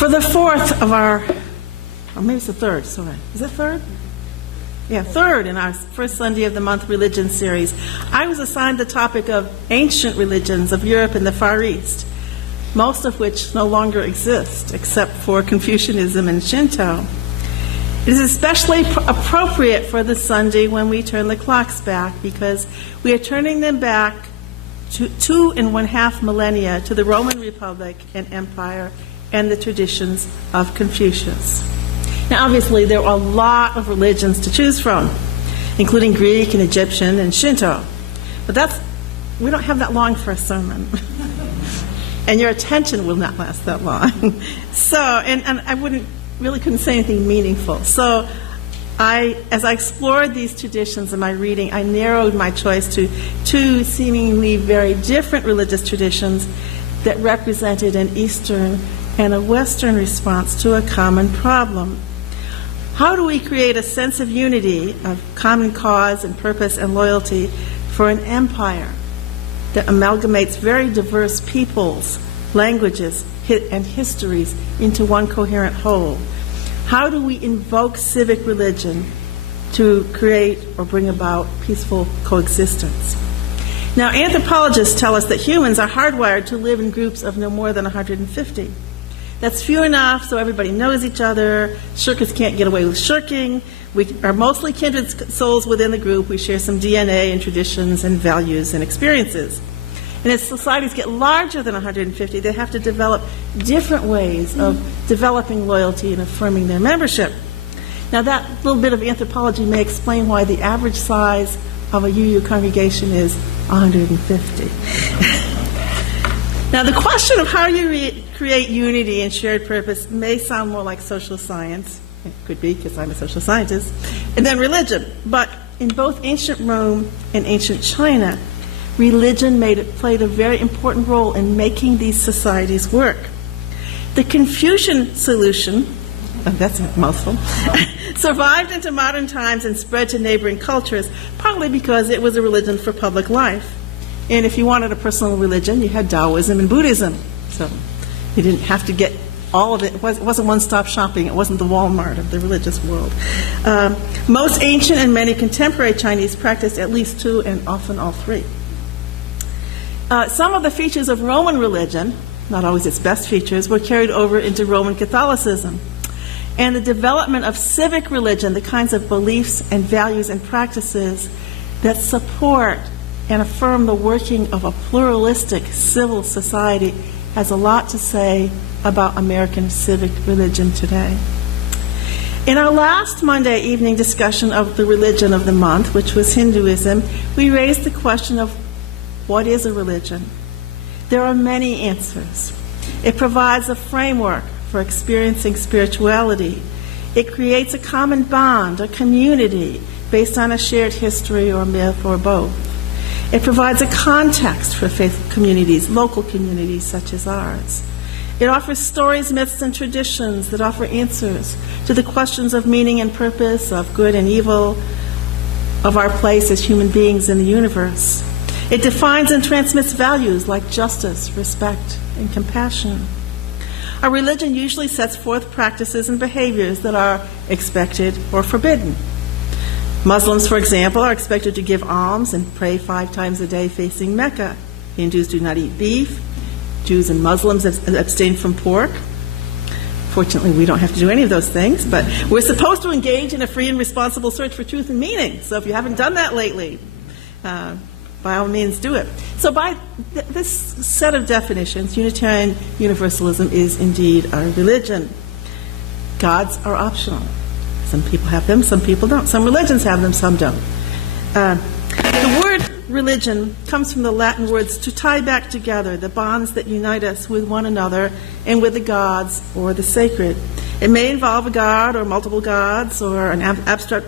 For the fourth of our, or maybe it's the third, sorry. Is it third? Yeah, third in our first Sunday of the Month religion series, I was assigned the topic of ancient religions of Europe and the Far East, most of which no longer exist except for Confucianism and Shinto. It is especially appropriate for this Sunday when we turn the clocks back, because we are turning them back to 2.5 millennia to the Roman Republic and Empire and the traditions of Confucius. Now, obviously, there are a lot of religions to choose from, including Greek and Egyptian and Shinto. But we don't have that long for a sermon. And your attention will not last that long. So, and I couldn't say anything meaningful. So, as I explored these traditions in my reading, I narrowed my choice to two seemingly very different religious traditions that represented an Eastern and a Western response to a common problem. How do we create a sense of unity, of common cause and purpose and loyalty for an empire that amalgamates very diverse peoples, languages, and histories into one coherent whole? How do we invoke civic religion to create or bring about peaceful coexistence? Now, anthropologists tell us that humans are hardwired to live in groups of no more than 150. That's few enough so everybody knows each other. Shirkers can't get away with shirking. We are mostly kindred souls within the group. We share some DNA and traditions and values and experiences. And as societies get larger than 150, they have to develop different ways of developing loyalty and affirming their membership. Now, that little bit of anthropology may explain why the average size of a UU congregation is 150. Now, the question of how you create unity and shared purpose may sound more like social science. It could be, because I'm a social scientist. And then religion. But in both ancient Rome and ancient China, religion played a very important role in making these societies work. The Confucian solution, that's a mouthful, survived into modern times and spread to neighboring cultures, partly because it was a religion for public life. And if you wanted a personal religion, you had Taoism and Buddhism. So you didn't have to get all of it. It wasn't one-stop shopping. It wasn't the Walmart of the religious world. Most ancient and many contemporary Chinese practiced at least two and often all three. Some of the features of Roman religion, not always its best features, were carried over into Roman Catholicism. And the development of civic religion, the kinds of beliefs and values and practices that support and affirm the working of a pluralistic civil society, has a lot to say about American civic religion today. In our last Monday evening discussion of the religion of the month, which was Hinduism, we raised the question of what is a religion? There are many answers. It provides a framework for experiencing spirituality. It creates a common bond, a community based on a shared history or myth or both. It provides a context for faith communities, local communities such as ours. It offers stories, myths, and traditions that offer answers to the questions of meaning and purpose, of good and evil, of our place as human beings in the universe. It defines and transmits values like justice, respect, and compassion. Our religion usually sets forth practices and behaviors that are expected or forbidden. Muslims, for example, are expected to give alms and pray 5 times a day facing Mecca. Hindus do not eat beef. Jews and Muslims abstain from pork. Fortunately, we don't have to do any of those things, but we're supposed to engage in a free and responsible search for truth and meaning. So if you haven't done that lately, by all means do it. So by this set of definitions, Unitarian Universalism is indeed our religion. Gods are optional. Some people have them, some people don't. Some religions have them, some don't. The word religion comes from the Latin words to tie back together, the bonds that unite us with one another and with the gods or the sacred. It may involve a god or multiple gods or an abstract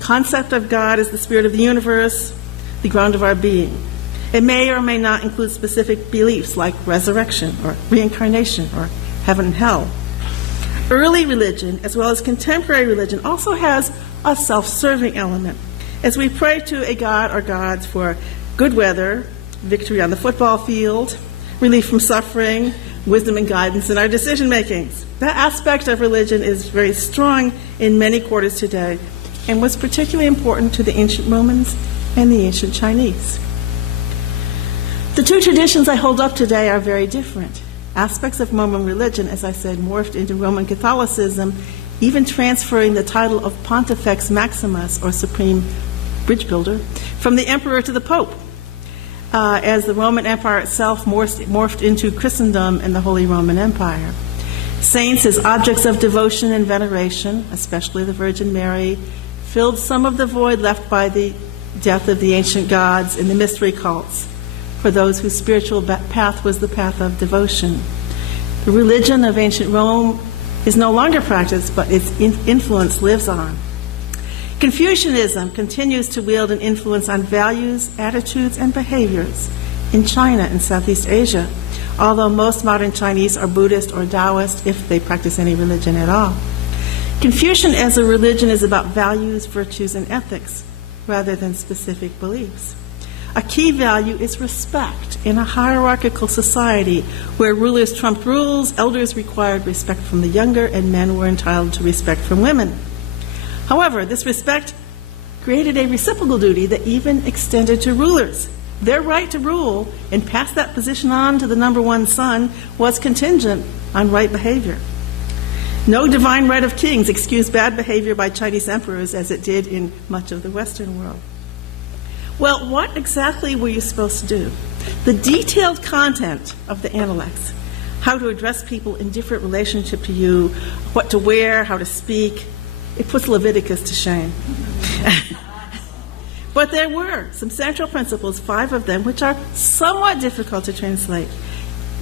concept of God as the spirit of the universe, the ground of our being. It may or may not include specific beliefs like resurrection or reincarnation or heaven and hell. Early religion, as well as contemporary religion, also has a self-serving element. As we pray to a god or gods for good weather, victory on the football field, relief from suffering, wisdom and guidance in our decision makings. That aspect of religion is very strong in many quarters today and was particularly important to the ancient Romans and the ancient Chinese. The two traditions I hold up today are very different. Aspects of Roman religion, as I said, morphed into Roman Catholicism, even transferring the title of Pontifex Maximus, or Supreme Bridge Builder, from the emperor to the pope, as the Roman Empire itself morphed into Christendom and the Holy Roman Empire. Saints as objects of devotion and veneration, especially the Virgin Mary, filled some of the void left by the death of the ancient gods in the mystery cults, for those whose spiritual path was the path of devotion. The religion of ancient Rome is no longer practiced, but its influence lives on. Confucianism continues to wield an influence on values, attitudes, and behaviors in China and Southeast Asia, although most modern Chinese are Buddhist or Taoist, if they practice any religion at all. Confucian as a religion is about values, virtues, and ethics, rather than specific beliefs. A key value is respect in a hierarchical society where rulers trumped rules, elders required respect from the younger, and men were entitled to respect from women. However, this respect created a reciprocal duty that even extended to rulers. Their right to rule and pass that position on to the number one son was contingent on right behavior. No divine right of kings excused bad behavior by Chinese emperors as it did in much of the Western world. Well, what exactly were you supposed to do? The detailed content of the Analects, how to address people in different relationship to you, what to wear, how to speak, it puts Leviticus to shame. But there were some central principles, 5 of them, which are somewhat difficult to translate.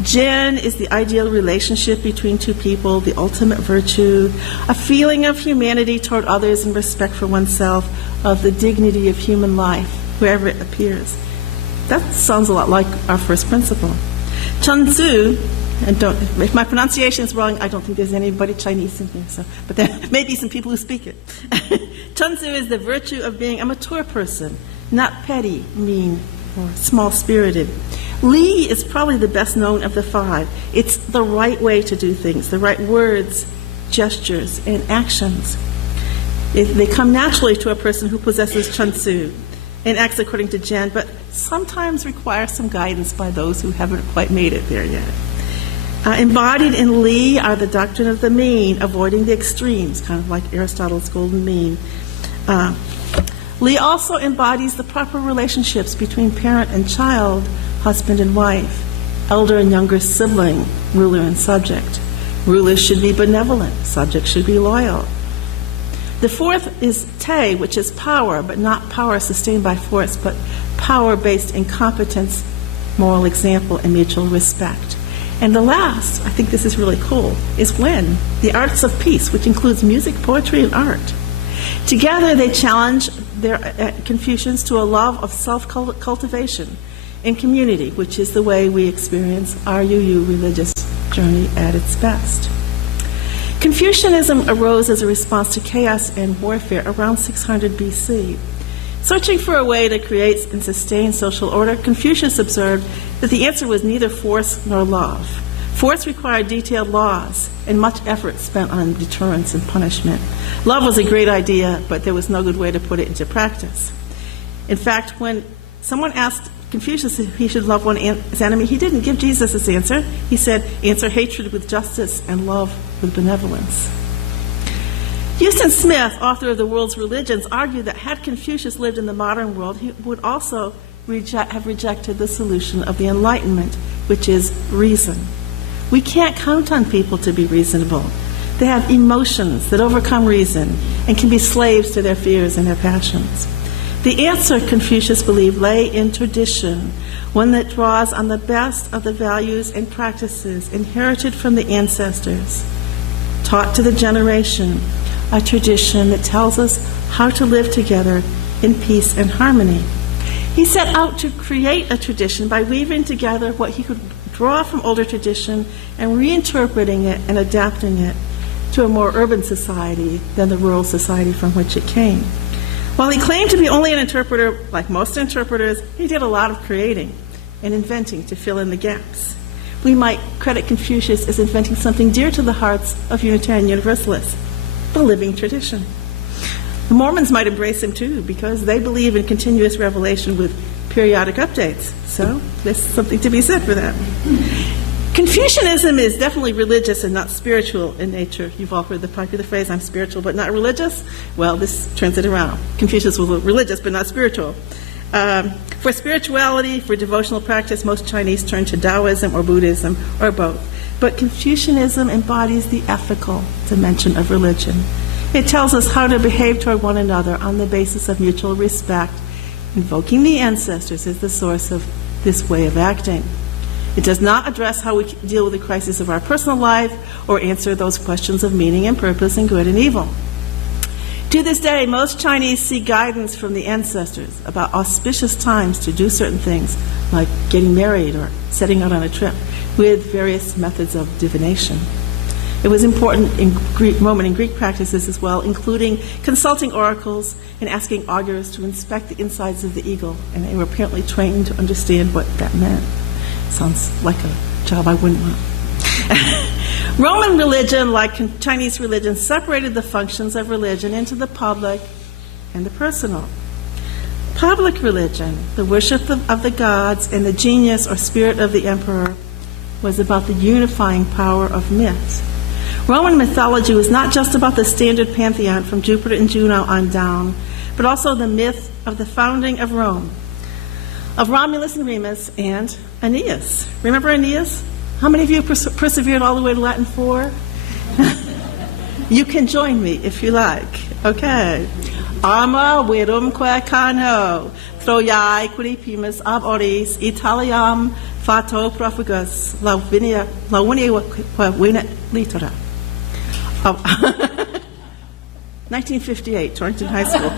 Gen is the ideal relationship between two people, the ultimate virtue, a feeling of humanity toward others and respect for oneself, of the dignity of human life, wherever it appears. That sounds a lot like our first principle. Chun Tzu, and if my pronunciation is wrong, I don't think there's anybody Chinese in here, but there may be some people who speak it. Chun Tzu is the virtue of being a mature person, not petty, mean, or small-spirited. Li is probably the best known of the 5. It's the right way to do things, the right words, gestures, and actions. They come naturally to a person who possesses Chun Tzu and acts according to Gen, but sometimes require some guidance by those who haven't quite made it there yet. Embodied in Li are the doctrine of the mean, avoiding the extremes, kind of like Aristotle's golden mean. Li also embodies the proper relationships between parent and child, husband and wife, elder and younger sibling, ruler and subject. Rulers should be benevolent, subjects should be loyal. The 4th is Te, which is power, but not power sustained by force, but power based in competence, moral example, and mutual respect. And the last, I think this is really cool, is Wen, the arts of peace, which includes music, poetry, and art. Together, they challenge their Confucians to a love of self-cultivation and community, which is the way we experience our UU religious journey at its best. Confucianism arose as a response to chaos and warfare around 600 BC. Searching for a way to create and sustain social order, Confucius observed that the answer was neither force nor love. Force required detailed laws and much effort spent on deterrence and punishment. Love was a great idea, but there was no good way to put it into practice. In fact, when someone asked Confucius if he should love his enemy, he didn't give Jesus this answer. He said, answer hatred with justice and love with benevolence. Houston Smith, author of The World's Religions, argued that had Confucius lived in the modern world, he would also have rejected the solution of the Enlightenment, which is reason. We can't count on people to be reasonable. They have emotions that overcome reason and can be slaves to their fears and their passions. The answer, Confucius believed, lay in tradition, one that draws on the best of the values and practices inherited from the ancestors, taught to the generation, a tradition that tells us how to live together in peace and harmony. He set out to create a tradition by weaving together what he could draw from older tradition and reinterpreting it and adapting it to a more urban society than the rural society from which it came. While he claimed to be only an interpreter, like most interpreters, he did a lot of creating and inventing to fill in the gaps. we might credit Confucius as inventing something dear to the hearts of Unitarian Universalists, the living tradition. The Mormons might embrace him too, because they believe in continuous revelation with periodic updates. So there's something to be said for that. Confucianism is definitely religious and not spiritual in nature. You've all heard the popular phrase, I'm spiritual but not religious. Well, this turns it around. Confucius was religious but not spiritual. For spirituality, for devotional practice, most Chinese turn to Taoism or Buddhism or both. But Confucianism embodies the ethical dimension of religion. It tells us how to behave toward one another on the basis of mutual respect. Invoking the ancestors is the source of this way of acting. It does not address how we deal with the crisis of our personal life or answer those questions of meaning and purpose and good and evil. To this day, most Chinese seek guidance from the ancestors about auspicious times to do certain things, like getting married or setting out on a trip, with various methods of divination. It was important in Roman and Greek practices as well, including consulting oracles and asking augurs to inspect the insides of the eagle, and they were apparently trained to understand what that meant. Sounds like a job I wouldn't want. Roman religion, like Chinese religion, separated the functions of religion into the public and the personal. Public religion, the worship of the gods and the genius or spirit of the emperor, was about the unifying power of myths. Roman mythology was not just about the standard pantheon from Jupiter and Juno on down, but also the myth of the founding of Rome, of Romulus and Remus and Aeneas. Remember Aeneas? How many of you persevered all the way to Latin 4? You can join me if you like. Okay. Arma virumque cano, Troiae quiripimus ab oris, Italiam fato profugus, Lavinia litera. 1958, Torrington High School.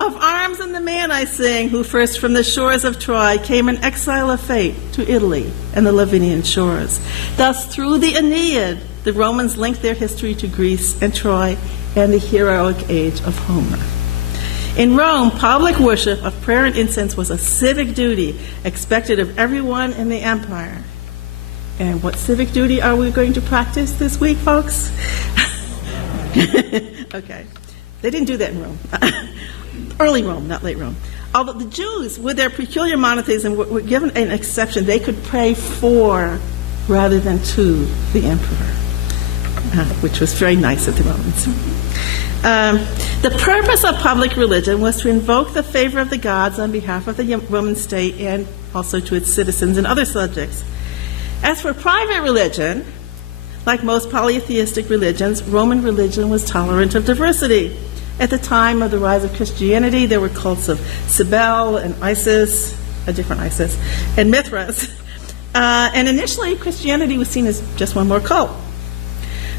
Of arms and the man I sing, who first from the shores of Troy came in exile of fate to Italy and the Lavinian shores. Thus, through the Aeneid, the Romans linked their history to Greece and Troy and the heroic age of Homer. In Rome, public worship of prayer and incense was a civic duty expected of everyone in the empire. And what civic duty are we going to practice this week, folks? Okay. They didn't do that in Rome. Early Rome, not late Rome. Although the Jews, with their peculiar monotheism, were given an exception. They could pray for rather than to the emperor, which was very nice of the Romans. The purpose of public religion was to invoke the favor of the gods on behalf of the Roman state and also to its citizens and other subjects. As for private religion, like most polytheistic religions, Roman religion was tolerant of diversity. At the time of the rise of Christianity, there were cults of Cybele and Isis, a different Isis, and Mithras. And initially, Christianity was seen as just one more cult.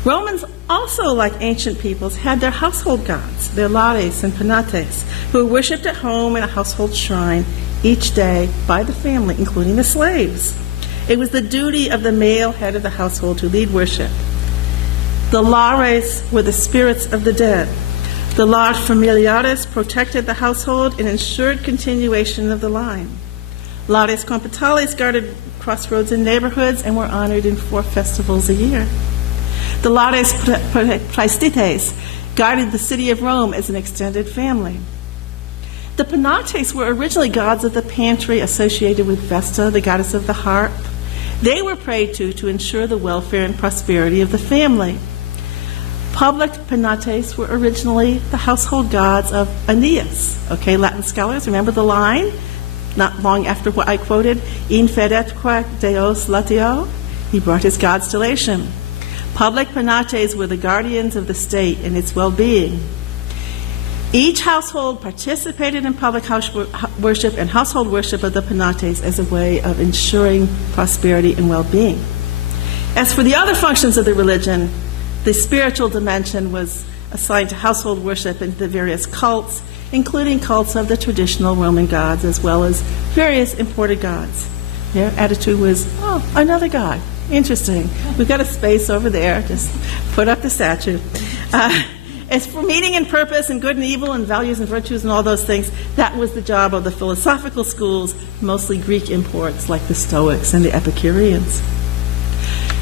Romans also, like ancient peoples, had their household gods, their lares and penates, who were worshipped at home in a household shrine each day by the family, including the slaves. It was the duty of the male head of the household to lead worship. The lares were the spirits of the dead. The lares familiares protected the household and ensured continuation of the line. Lares compitales guarded crossroads in neighborhoods and were honored in 4 festivals a year. The lares praestites guarded the city of Rome as an extended family. The penates were originally gods of the pantry associated with Vesta, the goddess of the harp. They were prayed to ensure the welfare and prosperity of the family. Public penates were originally the household gods of Aeneas. Okay, Latin scholars, remember the line? Not long after what I quoted, in fedetque Deos latio, he brought his gods to Latium. Public penates were the guardians of the state and its well-being. Each household participated in public house worship and household worship of the penates as a way of ensuring prosperity and well-being. As for the other functions of the religion, the spiritual dimension was assigned to household worship and the various cults, including cults of the traditional Roman gods as well as various imported gods. Their attitude was, oh, another god. Interesting. We've got a space over there. Just put up the statue. As for meaning and purpose and good and evil and values and virtues and all those things, that was the job of the philosophical schools, mostly Greek imports like the Stoics and the Epicureans.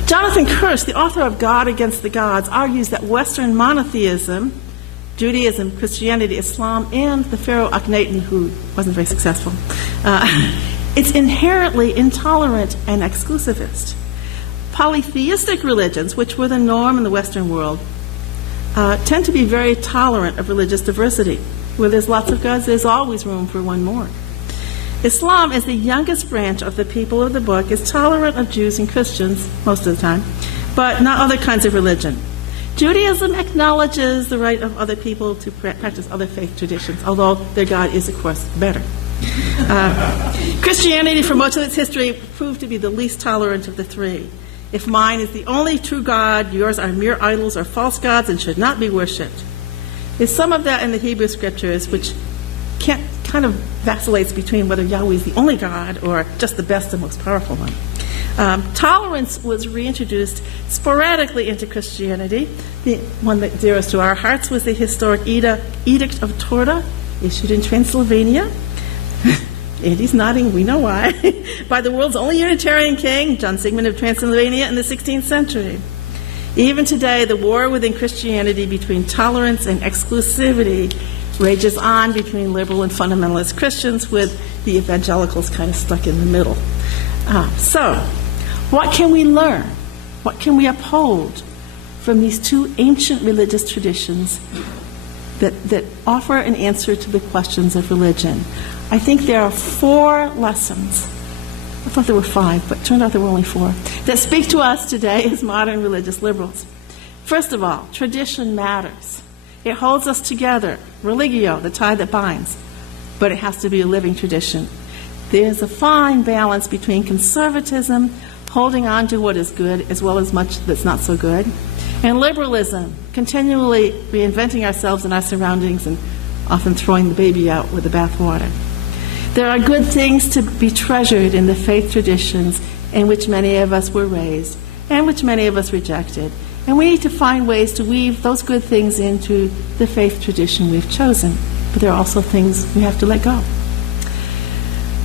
Jonathan Kirsch, the author of God Against the Gods, argues that Western monotheism, Judaism, Christianity, Islam, and the Pharaoh Akhenaten, who wasn't very successful, it's inherently intolerant and exclusivist. Polytheistic religions, which were the norm in the Western world, tend to be very tolerant of religious diversity. Where there's lots of gods, there's always room for one more. Islam, as the youngest branch of the people of the book, is tolerant of Jews and Christians most of the time, but not other kinds of religion. Judaism acknowledges the right of other people to practice other faith traditions, although their God is, of course, better. Christianity, for much of its history, proved to be the least tolerant of the three. If mine is the only true God, yours are mere idols or false gods and should not be worshipped. There's some of that in the Hebrew scriptures, which kind of vacillates between whether Yahweh is the only God or just the best and most powerful one. Tolerance was reintroduced sporadically into Christianity. The one that dearest to our hearts was the historic Edict of Torda, issued in Transylvania. Andy's nodding, we know why. By the world's only Unitarian king, John Sigmund of Transylvania, in the 16th century. Even today, the war within Christianity between tolerance and exclusivity rages on between liberal and fundamentalist Christians, with the evangelicals kind of stuck in the middle. So, what can we learn? What can we uphold from these two ancient religious traditions that offer an answer to the questions of religion? I think there are 4 lessons. I thought there were 5, but it turned out there were only 4, that speak to us today as modern religious liberals. First of all, tradition matters. It holds us together, religio, the tie that binds, but it has to be a living tradition. There's a fine balance between conservatism, holding on to what is good, as well as much that's not so good, and liberalism, continually reinventing ourselves and our surroundings and often throwing the baby out with the bathwater. There are good things to be treasured in the faith traditions in which many of us were raised and which many of us rejected. And we need to find ways to weave those good things into the faith tradition we've chosen. But there are also things we have to let go.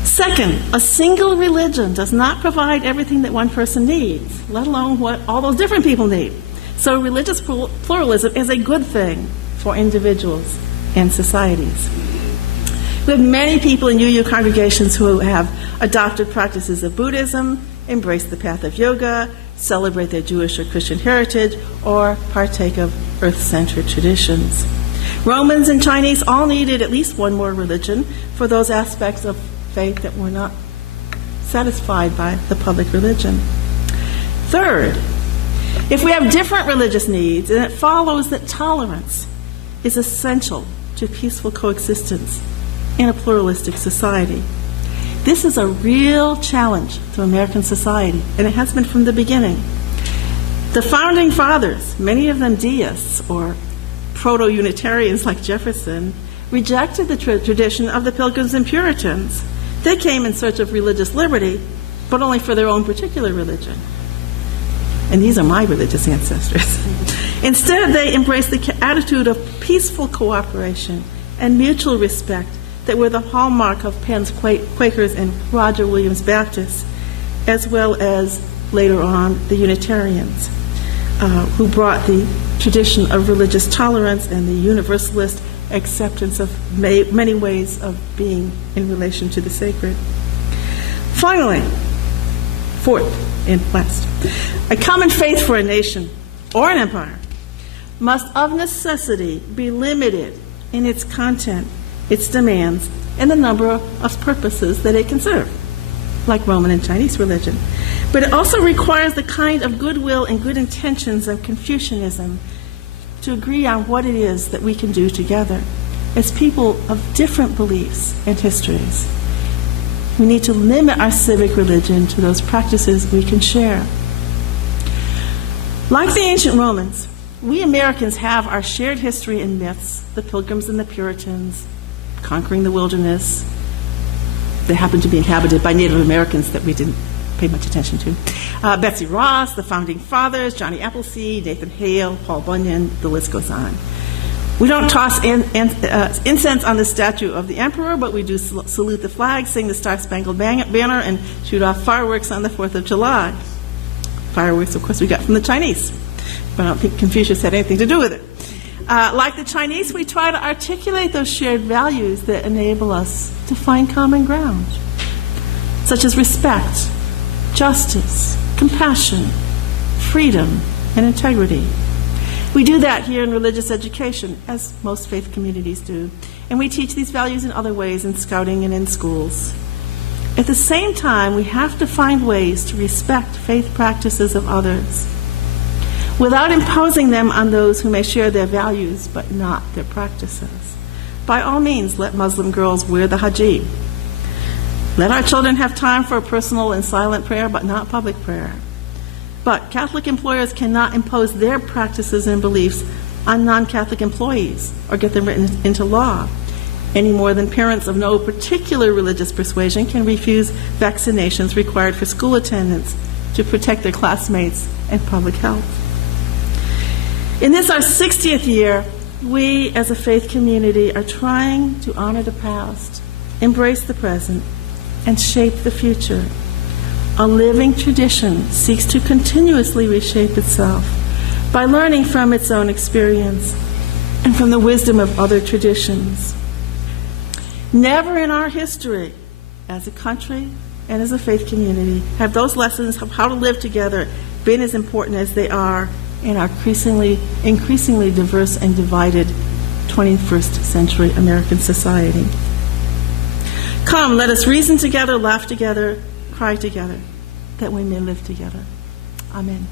Second, a single religion does not provide everything that one person needs, let alone what all those different people need. So religious pluralism is a good thing for individuals and societies. We have many people in UU congregations who have adopted practices of Buddhism, embrace the path of yoga, celebrate their Jewish or Christian heritage, or partake of earth-centered traditions. Romans and Chinese all needed at least one more religion for those aspects of faith that were not satisfied by the public religion. Third, if we have different religious needs, then it follows that tolerance is essential to peaceful coexistence in a pluralistic society. This is a real challenge to American society, and it has been from the beginning. The founding fathers, many of them deists or proto-Unitarians like Jefferson, rejected the tradition of the Pilgrims and Puritans. They came in search of religious liberty, but only for their own particular religion. And these are my religious ancestors. Instead, they embraced the attitude of peaceful cooperation and mutual respect that were the hallmark of Penn's Quakers and Roger Williams Baptists, as well as later on the Unitarians, who brought the tradition of religious tolerance and the universalist acceptance of many ways of being in relation to the sacred. Finally, fourth and last, a common faith for a nation or an empire must of necessity be limited in its content, its demands, and the number of purposes that it can serve, like Roman and Chinese religion. But it also requires the kind of goodwill and good intentions of Confucianism to agree on what it is that we can do together as people of different beliefs and histories. We need to limit our civic religion to those practices we can share. Like the ancient Romans, we Americans have our shared history and myths, the Pilgrims and the Puritans, conquering the wilderness. They happened to be inhabited by Native Americans that we didn't pay much attention to. Betsy Ross, the Founding Fathers, Johnny Appleseed, Nathan Hale, Paul Bunyan, the list goes on. We don't toss incense on the statue of the emperor, but we do salute the flag, sing the Star-Spangled Banner, and shoot off fireworks on the 4th of July. Fireworks, of course, we got from the Chinese, but I don't think Confucius had anything to do with it. Like the Chinese, we try to articulate those shared values that enable us to find common ground, such as respect, justice, compassion, freedom, and integrity. We do that here in religious education, as most faith communities do, and we teach these values in other ways in scouting and in schools. At the same time, we have to find ways to respect faith practices of others without imposing them on those who may share their values but not their practices. By all means, let Muslim girls wear the hijab. Let our children have time for personal and silent prayer, but not public prayer. But Catholic employers cannot impose their practices and beliefs on non-Catholic employees or get them written into law, any more than parents of no particular religious persuasion can refuse vaccinations required for school attendance to protect their classmates and public health. In this, our 60th year, we as a faith community are trying to honor the past, embrace the present, and shape the future. A living tradition seeks to continuously reshape itself by learning from its own experience and from the wisdom of other traditions. Never in our history, as a country and as a faith community, have those lessons of how to live together been as important as they are in our increasingly diverse and divided 21st century American society. Come, let us reason together, laugh together, cry together, that we may live together. Amen.